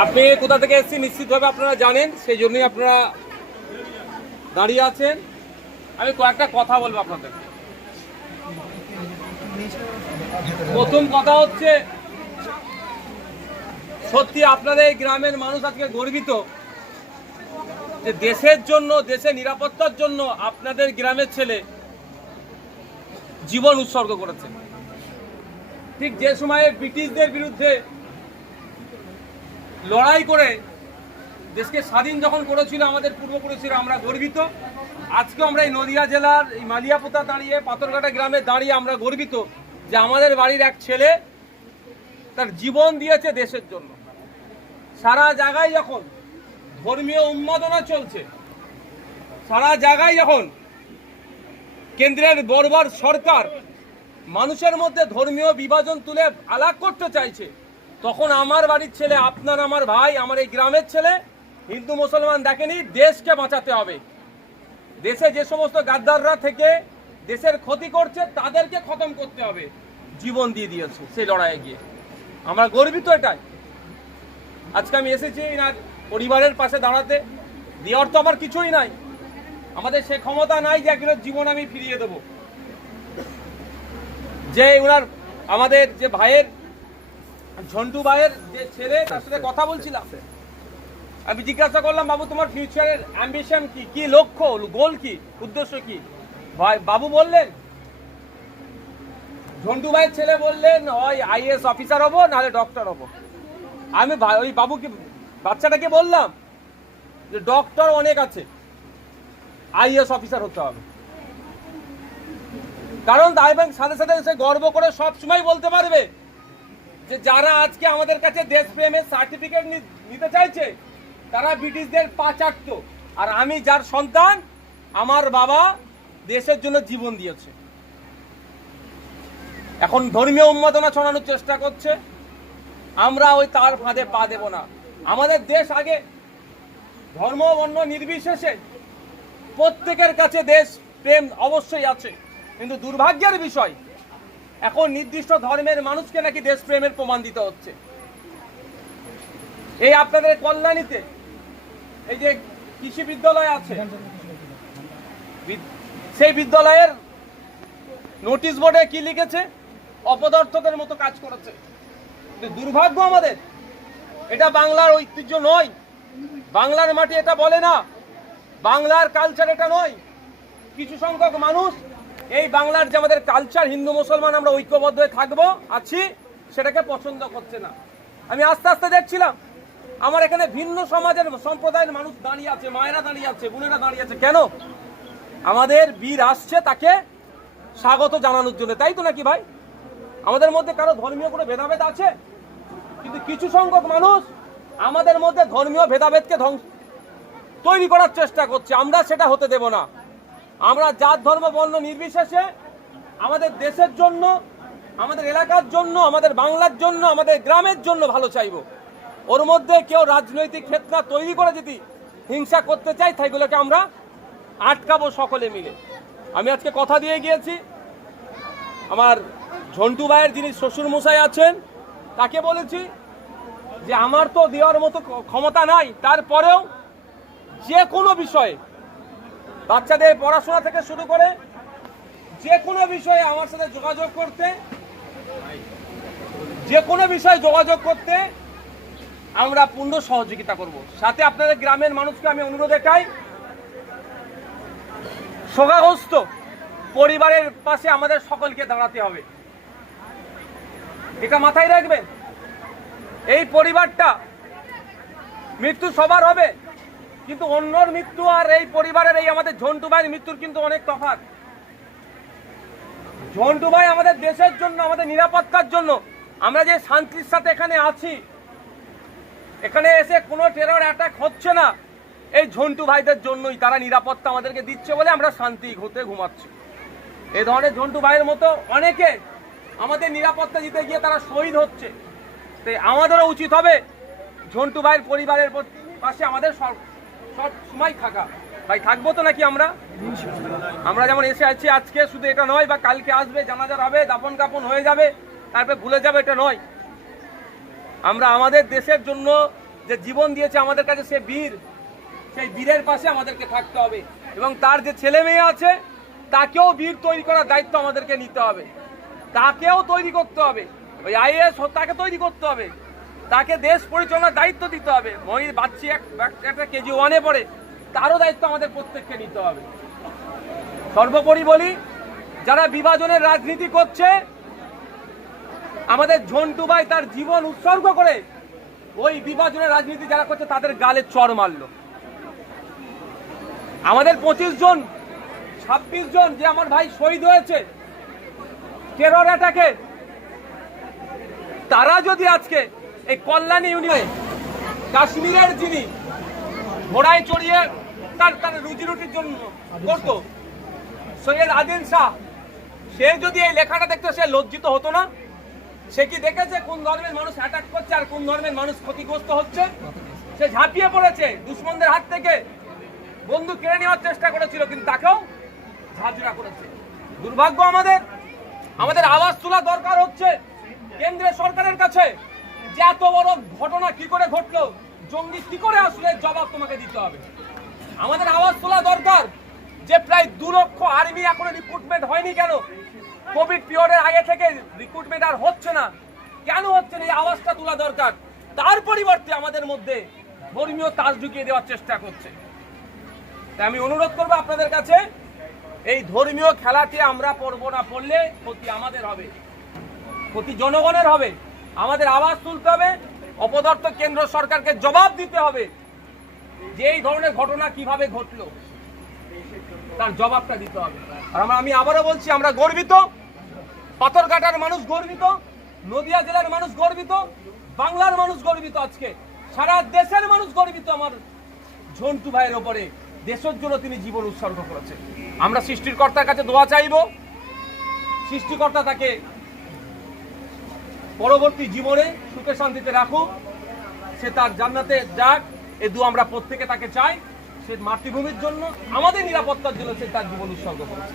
আপনি কোথা থেকে এসেছেন নিশ্চিতভাবে আপনারা জানেন, সেই জন্যই আপনারা দাঁড়িয়ে আছেন। আমি কয়েকটা কথা বলব আপনাদের। প্রথম কথা হচ্ছে, সত্যি আপনাদের এই গ্রামের মানুষ আজকে গর্বিত যে দেশের জন্য, দেশের নিরাপত্তার জন্য আপনাদের গ্রামের ছেলে জীবন উৎসর্গ করেছে। ঠিক যে সময়ে ব্রিটিশদের বিরুদ্ধে লড়াই করে দেশকে স্বাধীন যখন করেছিল আমাদের পূর্বপুরুষেরা, আমরা গর্বিত। আজকে আমরা এই নদিয়া জেলার, এই মালিয়াপোতা দাঁড়িয়ে, পাথরঘাটা গ্রামে দাঁড়িয়ে আমরা গর্বিত যে আমাদের বাড়ির এক ছেলে তার জীবন দিয়েছে দেশের জন্য। সারা জায়গায় যখন ধর্মীয় উন্মাদনা চলছে, সারা জায়গায় যখন কেন্দ্রের বর্বর সরকার মানুষের মধ্যে ধর্মীয় বিভাজন তুলে আলাগ করতে চাইছে তখন আমার বাড়ির ছেলে, আপনার আমার ভাই, আমার এই গ্রামের ছেলে, হিন্দু মুসলমান দেখেনি, দেশকে বাঁচাতে হবে। দেশে যে সমস্ত গাদ্দাররা থেকে দেশের ক্ষতি করছে, তাদেরকে খতম করতে হবে। জীবন দিয়ে দিয়েছে সেই লড়াইয়ে গিয়ে। আমরা গর্বিত এটাই। আজকে আমি এসেছি এনার পরিবারের পাশে দাঁড়াতে। দেওয়ার তো আমার কিছুই নাই। আমাদের সে ক্ষমতা নাই যে একজনের জীবন আমি ফিরিয়ে দেব। যে ওনার, আমাদের যে ভাইয়ের ঝন্টু ভাইয়ের যে ছেলে তার সাথে কথা বলছিলাম। আমি জিজ্ঞাসা করলাম বাবু তোমার ফিউচারের অ্যাম্বিশন কি? কি লক্ষ্য? গোল কি? উদ্দেশ্য কি? ভাই বাবু বললেন ঝন্টু ভাইয়ের ছেলে বললেন হয় আইএস অফিসার হব নাহলে ডক্টর হব। আমি ভাই- ওই বাবুকে বাচ্চাটাকে বললাম যে ডক্টর অনেক আছে আইএস অফিসার হতে হবে। কারণ তাই ব্যাংক সাথে সাথে সে গর্ব করে সব সময় বলতে পারবে যে যারা আজকে আমাদের কাছে দেশপ্রেমের সার্টিফিকেট নিতে চাইছে, তারা ব্রিটিশদের পা আর আমি যার সন্তান, আমার বাবা দেশের জন্য জীবন দিয়েছে। এখন ধর্মীয় উন্মাদনা ছড়ানোর চেষ্টা করছে। আমরা ওই তার ফাঁদে পা দেব না। আমাদের দেশ আগে ধর্ম, বর্ণ নির্বিশেষে প্রত্যেকের কাছে দেশ প্রেম অবশ্যই আছে। কিন্তু দুর্ভাগ্যের বিষয় এখন নির্দিষ্ট ধর্মের মানুষকে নাকি দেশপ্রেমের প্রমাণ দিতে হচ্ছে। এই আপনাদের কল্যাণীতে এই যে কৃষি বিদ্যালয় আছে সেই বিদ্যালয়ের নোটিশ বোর্ডে কি লিখেছে? অপদার্থদের মতো কাজ করেছে। দুর্ভাগ্য আমাদের, এটা বাংলার ঐতিহ্য নয়। বাংলার মাটি এটা বলে না। বাংলার কালচার এটা নয়। কিছু সংখ্যক মানুষ এই বাংলার যে আমাদের কালচার হিন্দু, মুসলমান, আমরা ঐক্যবদ্ধ হয়ে থাকব, আছি, সেটাকে পছন্দ করছে না। আমি আস্তে আস্তে দেখছিলাম, আমার এখানে ভিন্ন সমাজের সম্প্রদায়ের মানুষ দাঁড়িয়ে আছে, মায়েরা দাঁড়িয়ে আছে, বোনেরা দাঁড়িয়ে আছে। কেন? আমাদের বীর আসছে তাকে স্বাগত জানানোর জন্য, তাই তো নাকি ভাই? আমাদের মধ্যে কারও ধর্মীয় কোনো ভেদাভেদ আছে? কিন্তু কিছু সংখ্যক মানুষ আমাদের মধ্যে ধর্মীয় ভেদাভেদকে ধ্বংস তৈরি করার চেষ্টা করছে, আমরা সেটা হতে দেব না। আমরা জাত, ধর্ম, বর্ণ নির্বিশেষে আমাদের দেশের জন্য, আমাদের এলাকার জন্য, আমাদের বাংলার জন্য, আমাদের গ্রামের জন্য ভালো চাইব। ওর মধ্যে কেউ রাজনৈতিক ক্ষেত্র তৈরি করে যদি হিংসা করতে চাই তাইগুলোকে আমরা আটকাবো সকলে মিলে। আমি আজকে কথা দিয়ে গিয়েছি। আমার ঝন্টু ভাইয়ের যিনি শ্বশুর মশাই আছেন, তাকে বলেছি যে, আমার তো দেওয়ার মতো ক্ষমতা নাই। তারপরেও যে কোনো বিষয়ে বাচ্চাদের পড়াশোনা থেকে শুরু করে যে কোনো বিষয়ে আমার সাথে যোগাযোগ করতে, যে কোনো বিষয়ে যোগাযোগ করতে আমরা পূর্ণ সহযোগিতা করব। সাথে আপনাদের গ্রামের মানুষকে আমি অনুরোধ এটাই শোকাগ্রস্ত পরিবারের পাশে আমাদের সকলকে দাঁড়াতে হবে। এটা মাথায় রাখবেন। এই পরিবারটা মৃত্যু সবার হবে। কিন্তু অন্যর মৃত্যু আর এই পরিবারের এই আমাদের ঝন্টু ভাইয়ের মৃত্যুর কিন্তু অনেক তফাৎ। ঝন্টু ভাই আমাদের দেশের জন্য, আমাদের নিরাপত্তার জন্য, আমরা যে শান্তির সাথে এখানে আছি, এখানে এসে কোনো টেরর অ্যাটাক হচ্ছে না, এই ঝন্টু ভাইদের জন্যই তারা নিরাপত্তা আমাদেরকে দিচ্ছে বলে আমরা শান্তি ঘুরতে ঘুমাচ্ছি। এই ধরনের ঝন্টু ভাইয়ের মতো অনেকে আমাদের নিরাপত্তা দিতে গিয়ে তারা শহীদ হচ্ছে। তাই আমাদেরও উচিত হবে ঝন্টু ভাইয়ের পরিবারের পাশে আমাদের সব সময় থাকা। ভাই, থাকব তো নাকি আমরা? আমরা যেমন এসে আছি আজকে, শুধু এটা নয়, বা কালকে আসবে জানাজার হবে দাপন কাপন হয়ে যাবে, তারপরে ভুলে যাবে, এটা নয়। আমরা আমাদের দেশের জন্য যে জীবন দিয়েছে আমাদের কাছে সে বীর, সেই বীরের পাশে আমাদেরকে থাকতে হবে। এবং তার যে ছেলে মেয়ে আছে, তাকেও বীর তৈরি করার দায়িত্ব আমাদেরকে নিতে হবে। তাকেও তৈরি করতে হবে। ওই আইএস, তাকে তৈরি করতে হবে। তাকে দেশ পরিচালনার দায়িত্ব দিতে হবে। মহির বাচ্চি এক এক- একটা কেজি ওয়ানে পড়ে, তারও দায়িত্ব আমাদের প্রত্যেককে নিতে হবে। সর্বোপরি বলি, যারা বিভাজনের রাজনীতি করছে, আমাদের ঝন্টু ভাই তার জীবন উৎসর্গ করে, ওই বিভাজনের রাজনীতি যারা করছে, তাদের গালে চর মারলো। আমাদের পঁচিশ জন, ছাব্বিশ জন যে আমার ভাই শহীদ হয়েছে টেরর অ্যাটাকে তারা যদি আজকে এই কল্যাণী ইউনিয়নে কাশ্মীরের যিনি ঘোড়ায় চড়িয়ে তার তার রুজি রুটির জন্য করতো, সৈয়দ আদিল শাহ, সে যদি এই লেখাটা দেখতো, সে লজ্জিত হতো না। সে কি দেখেছে? কোন ধর্মের মানুষ অ্যাটাক করছে আর কোন ধর্মের মানুষ ক্ষতিগ্রস্ত হচ্ছে? সে ঝাঁপিয়ে পড়েছে, দুশ্মনদের হাত থেকে। বন্ধু কেড়ে নেওয়ার চেষ্টা করেছিল, কিন্তু তাকেও ঝাঁঝরা করেছে। দুর্ভাগ্য আমাদের। আমাদের আওয়াজ তোলা দরকার হচ্ছে। কেন্দ্রীয় সরকারের কাছে যে এত বড় ঘটনা কি করে ঘটলো? জঙ্গি কি করে আসলে জবাব তোমাকে দিতে হবে? আমাদের আওয়াজ তোলা দরকার যে প্রায় দু লক্ষ আর্মি এখনও রিক্রুটমেন্ট হয়নি কেন? কোভিড পিরিয়ডের আগে থেকে রিক্রুটমেন্ট আর হচ্ছে না। কেন হচ্ছে না? এই আওয়াজটা তোলা দরকার। তার পরিবর্তে আমাদের মধ্যে ধর্মীয় তাজ ঢুকিয়ে দেওয়ার চেষ্টা করছে। তাই আমি অনুরোধ করব আপনাদের কাছে, এই ধর্মীয় খেলাতে আমরা পড়ব না, পড়লে ক্ষতি আমাদের হবে। ক্ষতি জনগণের হবে। আমাদের আওয়াজ তুলতে হবে। অপদার্থ কেন্দ্র সরকারকে জবাব দিতে হবে যে এই ধরনের ঘটনা কীভাবে ঘটলো। তার জবাবটা দিতে হবে। আর আমরা আমি আবারও বলছি, আমরা গর্বিত। পাথরঘাটার মানুষ গর্বিত। নদিয়া জেলার মানুষ গর্বিত। বাংলার মানুষ গর্বিত আজকে। সারা দেশের মানুষ গর্বিত আমার ঝন্টু ভাইয়ের ওপরে। দেশের জন্য তিনি জীবন উৎসর্গ করেছেন। আমরা সৃষ্টিকর্তার কাছে দোয়া চাইব। সৃষ্টিকর্তা তাকে পরবর্তী জীবনে সুখে শান্তিতে রাখুক সে তার জান্নাতে যাক। এ দু আমরা প্রত্যেকে তাকে চাই। সে মাতৃভূমির জন্য আমাদের নিরাপত্তার জন্য সে তার জীবন উৎসর্গ করেছে।